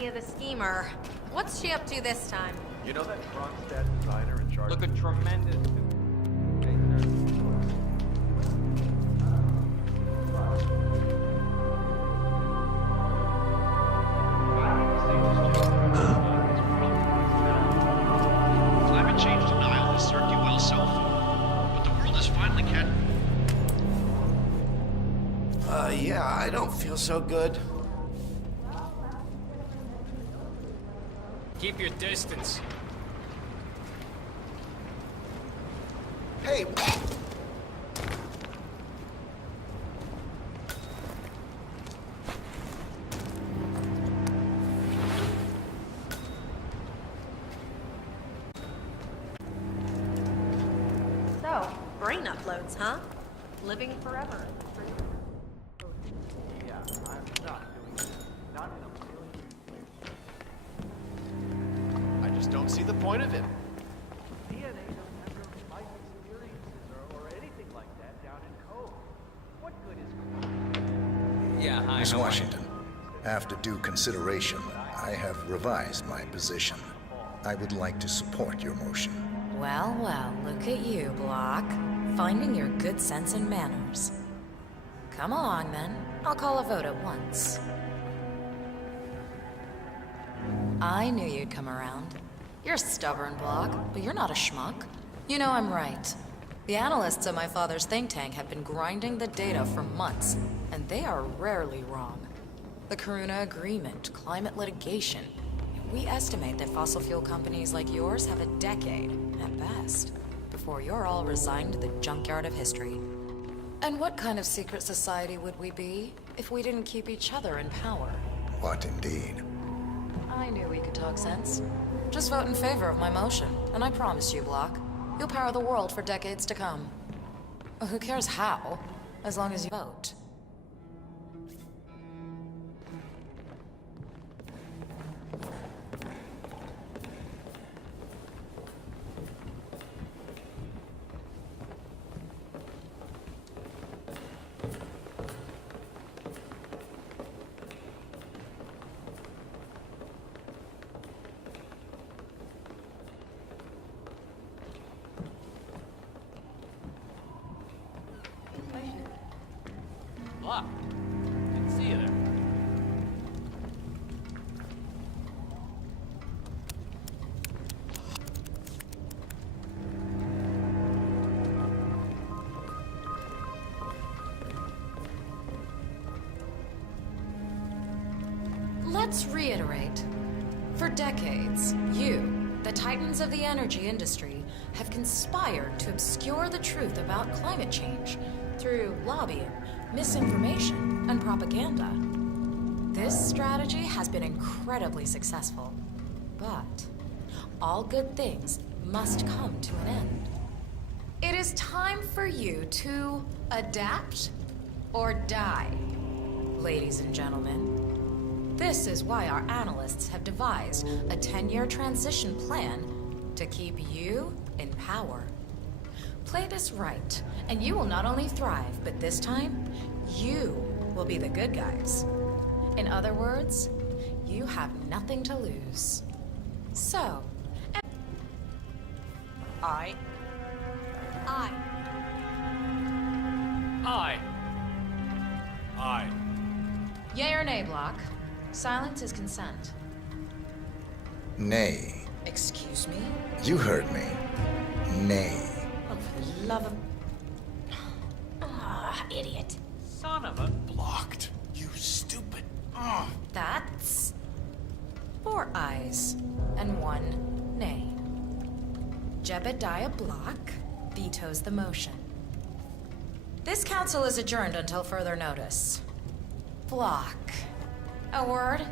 idea the schemer. What's she up to this time? You know that Kronstadt designer in charge? Looking tremendous. Climate change denial has served you well so far, but the world is finally catching. Yeah, I don't feel so good. Keep your distance. Hey! So, brain uploads, huh? Living forever. Yeah, I'm not doing it. Not in a million years. I just don't see the point of it. DNA doesn't have your life experiences or anything like that down in code. What good is Yeah, hi. Miss how are you? Washington, after due consideration, I have revised my position. I would like to support your motion. Well, well, look at you, Block. Finding your good sense and manners. Come along, then. I'll call a vote at once. I knew you'd come around. You're stubborn, Block, but you're not a schmuck. You know I'm right. The analysts at my father's think tank have been grinding the data for months, and they are rarely wrong. The Karuna Agreement, climate litigation. We estimate that fossil fuel companies like yours have a decade, at best, before you're all resigned to the junkyard of history. And what kind of secret society would we be if we didn't keep each other in power? What indeed? I knew we could talk sense. Just vote in favor of my motion, and I promise you, Block, you'll power the world for decades to come. Who cares how, as long as you vote? Block. Didn't see you there. Let's reiterate. For decades, you, the titans of the energy industry, have conspired to obscure the truth about climate change through lobbying, misinformation, and propaganda. This strategy has been incredibly successful, but all good things must come to an end. It is time for you to adapt or die, ladies and gentlemen. This is why our analysts have devised a 10-year transition plan to keep you in power. Play this right, and you will not only thrive, but this time, you will be the good guys. In other words, you have nothing to lose. So, I. I. yay or nay, Block? Silence is consent. Nay. Excuse me? You heard me. Nay. Oh, for the love of... Ah, idiot. Son of a. Blocked. You stupid. That's 4 ayes and 1 nay. Jebediah Block vetoes the motion. This council is adjourned until further notice. Block. A word?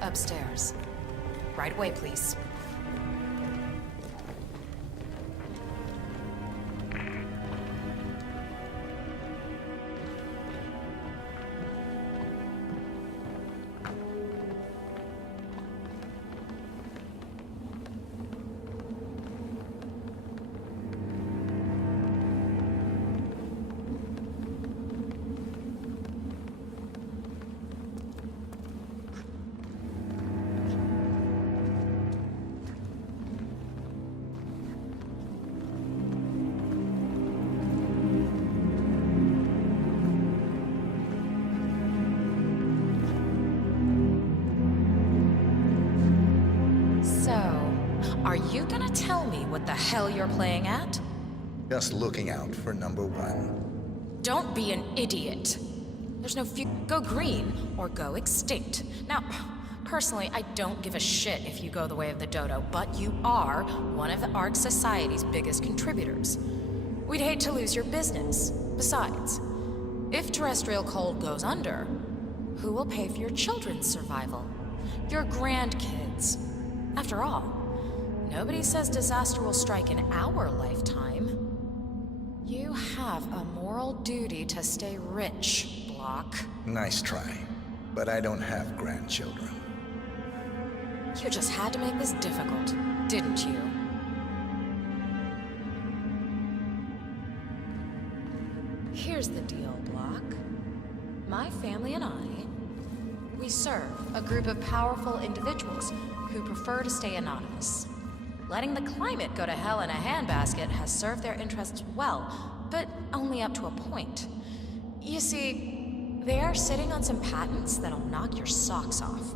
Upstairs. Right away, please. tell me what the hell you're playing at? Just looking out for number one. Don't be an idiot. There's no go green or go extinct. Now, personally, I don't give a shit if you go the way of the dodo, but you are one of the Ark Society's biggest contributors. We'd hate to lose your business. Besides, if terrestrial cold goes under, who will pay for your children's survival? Your grandkids. After all, nobody says disaster will strike in our lifetime. You have a moral duty to stay rich, Block. Nice try, but I don't have grandchildren. You just had to make this difficult, didn't you? Here's the deal, Block. My family and I, we serve a group of powerful individuals who prefer to stay anonymous. Letting the climate go to hell in a handbasket has served their interests well, but only up to a point. You see, they are sitting on some patents that'll knock your socks off.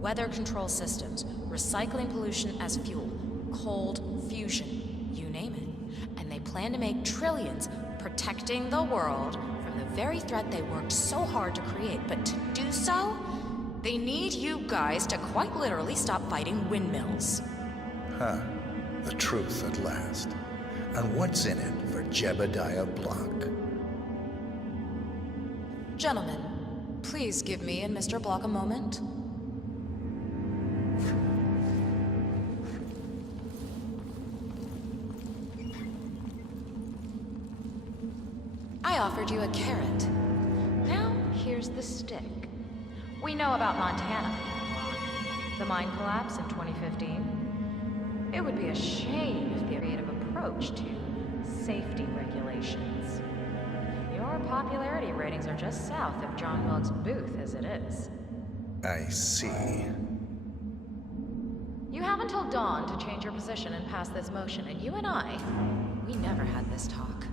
Weather control systems, recycling pollution as fuel, cold fusion, you name it. And they plan to make trillions protecting the world from the very threat they worked so hard to create. But to do so, they need you guys to quite literally stop fighting windmills. Huh. The truth at last. And what's in it for Jebediah Block? Gentlemen, please give me and Mr. Block a moment. I offered you a carrot. Now, here's the stick. We know about Montana. The mine collapse in 2015. It would be a shame if the creative approach to safety regulations. Your popularity ratings are just south of John Wilkes Booth as it is. I see. You have until dawn to change your position and pass this motion, and you and I, we never had this talk.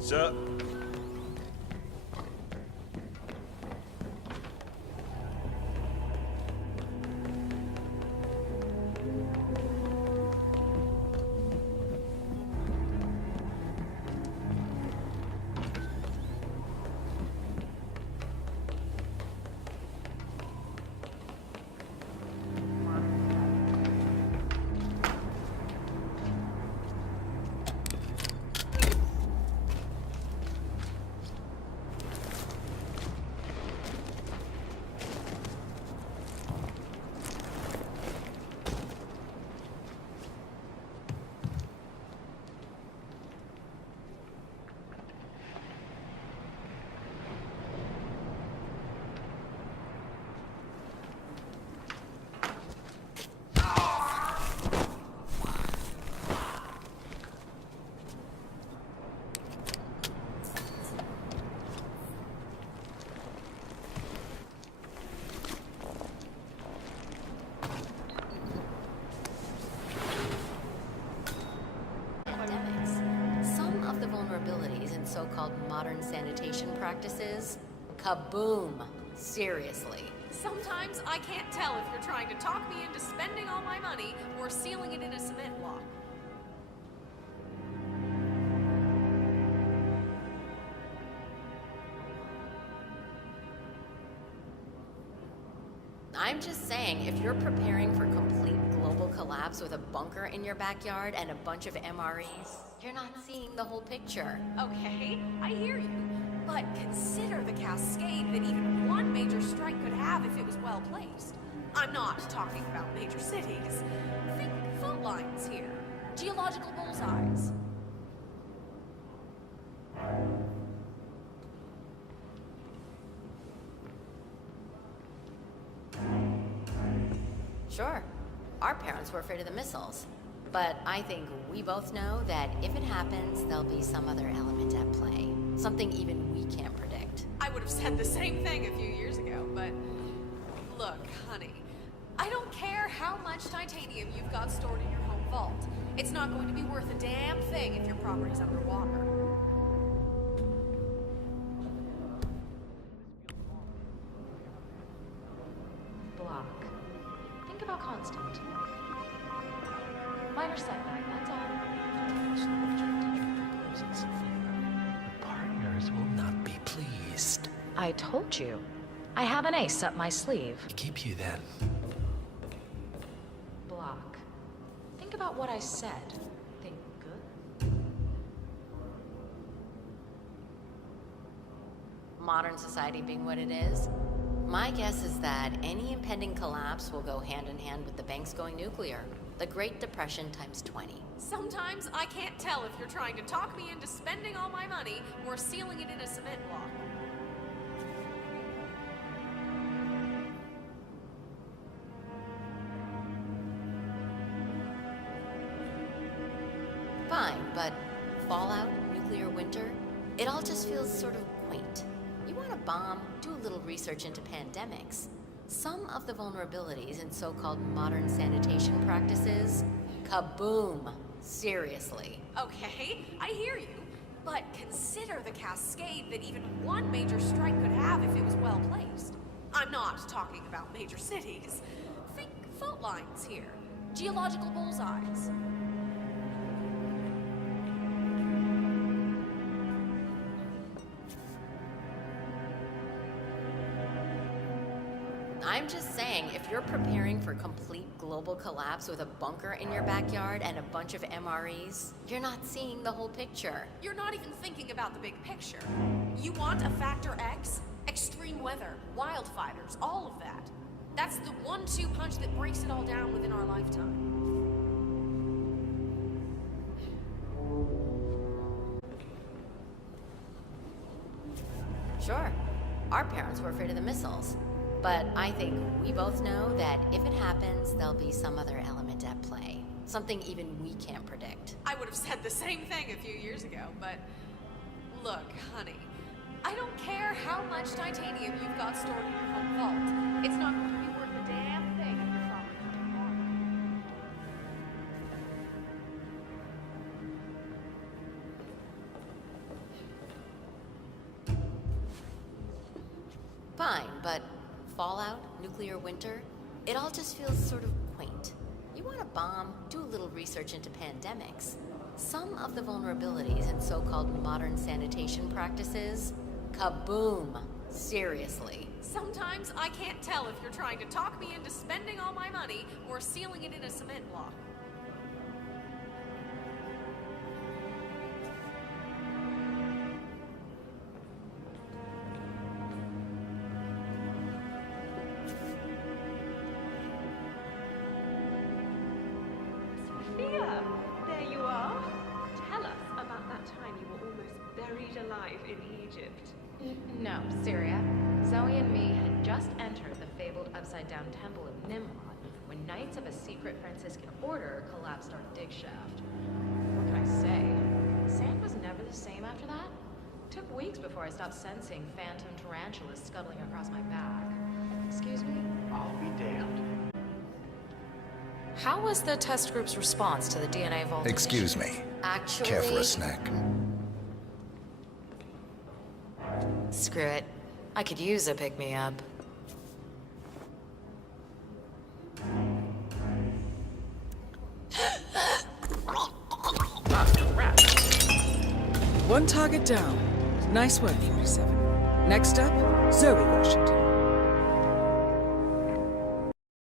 Sir. vulnerabilities in so-called modern sanitation practices. Kaboom! Seriously. Sometimes I can't tell if you're trying to talk me into spending all my money or sealing it in a cement block. I'm just saying, if you're preparing for complete global collapse with a bunker in your backyard and a bunch of MREs, you're not seeing the whole picture. Okay, I hear you. But consider the cascade that even one major strike could have if it was well placed. I'm not talking about major cities. Think fault lines here. Geological bullseyes. Sure, our parents were afraid of the missiles. But I think we both know that if it happens, there'll be some other element at play. Something even we can't predict. I would have said the same thing a few years ago, but... Look, honey, I don't care how much titanium you've got stored in your home vault. It's not going to be worth a damn thing if your property's underwater. minor setback, that's all. The partners will not be pleased. I told you. I have an ace up my sleeve. Keep you then. Block. Think about what I said. Think good. Modern society being what it is, my guess is that any impending collapse will go hand in hand with the banks going nuclear. The Great Depression times 20. Sometimes I can't tell if you're trying to talk me into spending all my money or sealing it in a cement block. Fine, but fallout, nuclear winter, it all just feels sort of quaint. You want a bomb, do a little research into pandemics. Some of the vulnerabilities in so-called modern sanitation practices, kaboom! Seriously. Okay, I hear you. But consider the cascade that even one major strike could have if it was well placed. I'm not talking about major cities. Think fault lines here. Geological bullseyes. I'm just saying, if you're preparing for complete global collapse with a bunker in your backyard and a bunch of MREs, you're not seeing the whole picture. You're not even thinking about the big picture. You want a factor X? Extreme weather, wildfires, all of that. That's the 1-2 punch that breaks it all down within our lifetime. Sure, our parents were afraid of the missiles. But I think we both know that if it happens, there'll be some other element at play. Something even we can't predict. I would have said the same thing a few years ago, but look, honey, I don't care how much titanium you've got stored in your home vault. It's not going to be worth a damn thing if your property comes apart. Fine, but fallout, nuclear winter, it all just feels sort of quaint. You want a bomb, do a little research into pandemics. Some of the vulnerabilities in so-called modern sanitation practices, kaboom! Seriously. Sometimes I can't tell if you're trying to talk me into spending all my money or sealing it in a cement block. Sophia, there you are. Tell us about that time you were almost buried alive in Egypt. No, Syria. Zoe and me had just entered the fabled upside-down temple of Nimrod when knights of a secret Franciscan order collapsed our dig shaft. What can I say? Sand was never the same after that. Took weeks before I stopped sensing phantom tarantulas scuttling across my back. Excuse me? I'll be damned. How was the test group's response to the DNA vault? Excuse me. Actually... Care for a snack? Screw it. I could use a pick-me-up. One target down. Nice work, 47. Next up, Zoe Washington.